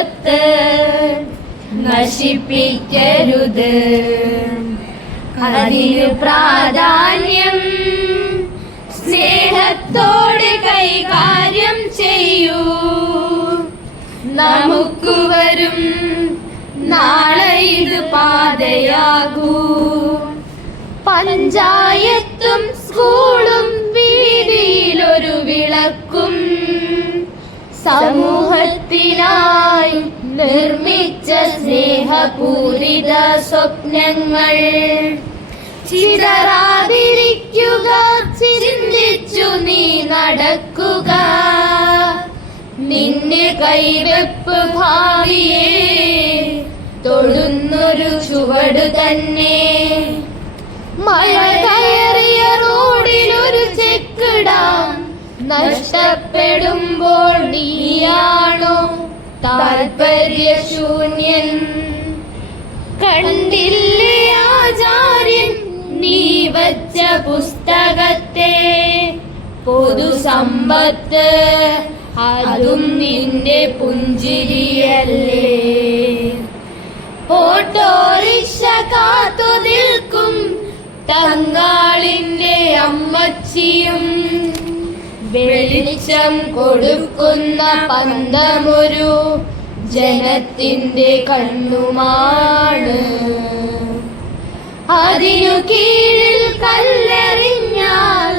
സ്വത്ത് നശിപ്പിക്കരുത്. അതിനു പ്രാധാന്യം സ്നേഹത്തോടെ കൈകാര്യം ചെയ്യൂ. നമുക്ക് വരും നാളെ ഇത് പാതയാകൂ. പഞ്ചായത്തും സ്കൂളും വീതിയിലൊരു വിളക്കും സമൂഹത്തിനായി നിർമ്മിച്ച സ്നേഹപൂരിത സ്വപ്നങ്ങൾ ചിതറാതിരിക്കുക. ചിന്തിച്ചു നീ നടക്കുക. നിന്റെ കൈവെപ്പ് ഭാവിയെ തൊടുന്നൊരു ചുവട് തന്നെ. മഴ കയറിയ റോഡിലൊരു ചെക്കിടാം നഷ്ടപ്പെടുമ്പോൾ നീയാണോ താൽപര്യശൂന്യൻ? കണ്ടില്ലേ ആചാര്യൻ നീ വച്ച പുസ്തകത്തെ? പൊതുസമ്പത്ത് അതും നിന്റെ പുഞ്ചിരിയല്ലേ? ഓട്ടോറിക്ഷ കാത്തു നിൽക്കും തങ്കാളിന്റെ അമ്മച്ചിയും വെളിച്ചം കൊടുക്കുന്ന പന്തമൊരു ജനത്തിന്റെ കണ്ണുമാണ്. അതിനു കീഴിൽ കല്ലെറിഞ്ഞാൽ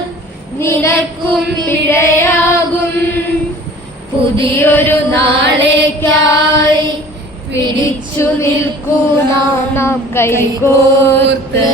നിനക്കും ഇടയാകും. പുതിയൊരു നാളേക്കായി പിടിച്ചു നിൽക്കൂ നാം കൈകോർത്ത്.